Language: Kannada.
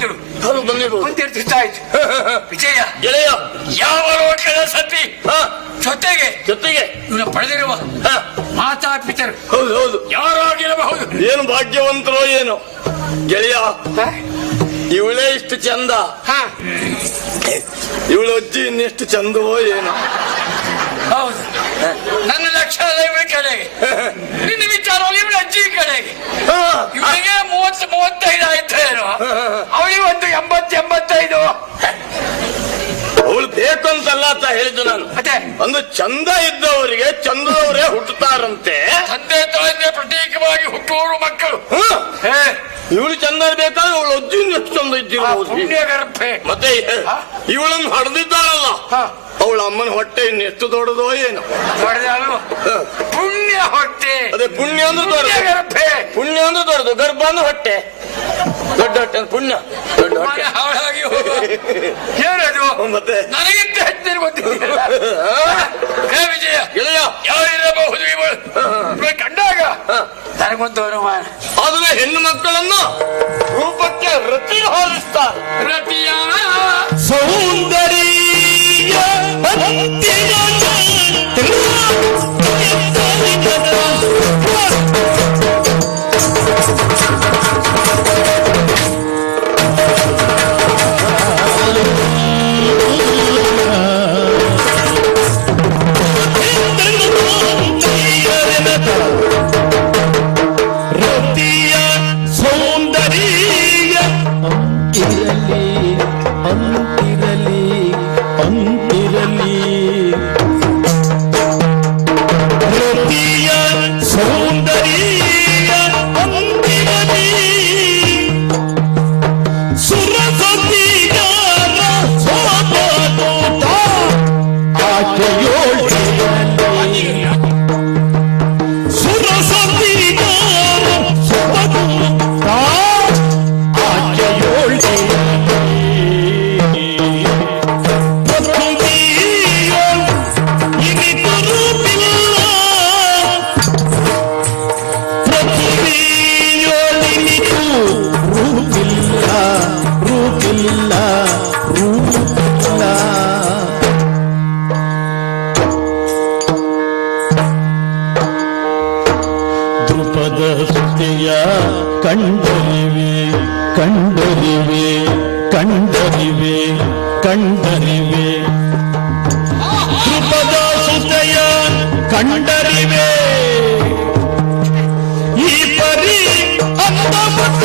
ಬಂದಿರ್ಬೋದು ಹೌದು ಬಂದಿರು. ಹೌದು ಬಂದಿರ್ಬೋದು ವಿಜಯ. ಗೆಳೆಯ. ಯಾವ ಲೋಕದ ಸತಿ ಜೊತೆಗೆ. ಜೊತೆಗೆ. ಇವನ ಪಡೆದಿರುವ ಮಾತಾ ಪಿತರು ಹೌದು ಹೌದು. ಯಾರಾಗಿರಬಹುದು? ಏನು ಭಾಗ್ಯವಂತರೋ ಏನು? ಗೆಳೆಯ ಇವಳೇ ಇಷ್ಟು ಚಂದ? ಹಾ. ಇವಳು ಅಜ್ಜಿ ಇನ್ನೆಷ್ಟು ಚಂದವೋ ಏನು? ಹೌದು. ನನ್ನ ಲಕ್ಷಣ ಇವಳ ಕಡೆಗೆ. ನಿನ್ನ ವಿಚಾರ ಇವಳ ಅಜ್ಜಿ ಕಡೆಗೆ. ಇವಳಿಗೆ ಮೂವತ್ತು ಮೂವತ್ತೈದು ಎಂಬತ್ತು ಎಂಬತ್ತೈದು ಅವಳು ಬೇಕಂತಲ್ಲ ಅಂತ ಹೇಳಿದ್ದು ನಾನು. ಮತ್ತೆ? ಒಂದು ಚಂದ ಇದ್ದವರಿಗೆ ಚಂದದವರೇ ಹುಟ್ಟುತ್ತಾರಂತೆ. ತಂದೆ ತಾಯಿಯ ಪ್ರತ್ಯೇಕವಾಗಿ ಹುಟ್ಟುವರು ಮಕ್ಕಳು. ಇವಳು ಚಂದ ಬೇಕಾದ್ರೆ ಅವಳು ಅಜ್ಜಿ ಎಷ್ಟು ಚಂದ ಇದ್ದೀವಿ ಮತ್ತೆ ಇವಳನ್ನು ಹಡ್ದಿದ್ದಾಳಲ್ಲ. ಹಾ. ಅವಳ ಅಮ್ಮನ ಹೊಟ್ಟೆ ಇನ್ನೆಷ್ಟು ದೊಡ್ಡದೋ ಏನು. ನೋಡಿದಾಳು ಪುಣ್ಯ ಹೊಟ್ಟೆ. ಅದೇ ಪುಣ್ಯ ಅಂದ್ರೆ ದೊಡ್ಡ ದೊಡ್ಡದು ಗರ್ಭೆ. ಪುಣ್ಯ ಅಂದ್ರೆ ದೊಡ್ಡದು. ಗರ್ಭ ಅಂದ್ರೆ ಹೊಟ್ಟೆ. ದೊಡ್ಡ ಹೊಟ್ಟೆ ಅಂದ್ರೆ ಪುಣ್ಯ. ದೊಡ್ಡ ಹೊಟ್ಟೆ. ಹಾಳಾಗಿ ಹೋಗುವ ಏನದು? ಮತ್ತೆ? ನನಗಿಂತ ಹೆಚ್ಚಿನ ಗೊತ್ತಿಲ್ಲ. ಹೇ ವಿಜಯ. ಗೆಳೆಯ. ಯಾರಿರಬಹುದು ಇವಳು ಕಂಡಾಗ. ನನಗೊಂದು ಅನುಮಾನ. ಆದ್ರೆ ಹೆಣ್ಣು ಮಕ್ಕಳನ್ನು ರೂಪಕ್ಕೆ ರತಿ ಹೋಲಿಸ್ತಾರೆ ರತಿಯ ರೂಪಿಲ್ಲ ರೂಪಿಲ್ಲ ದೃಪದ ಸುತೆಯ ಕಂಡರಿವೆ ಕಂಡರಿವೆ ಕಂಡರಿವೆ ಕಂಡರಿವೆ ದೃಪದ ಸುತೆಯ ಕಂಡರಿವೆ ಈ ಪರಿ ಅಂದಮತ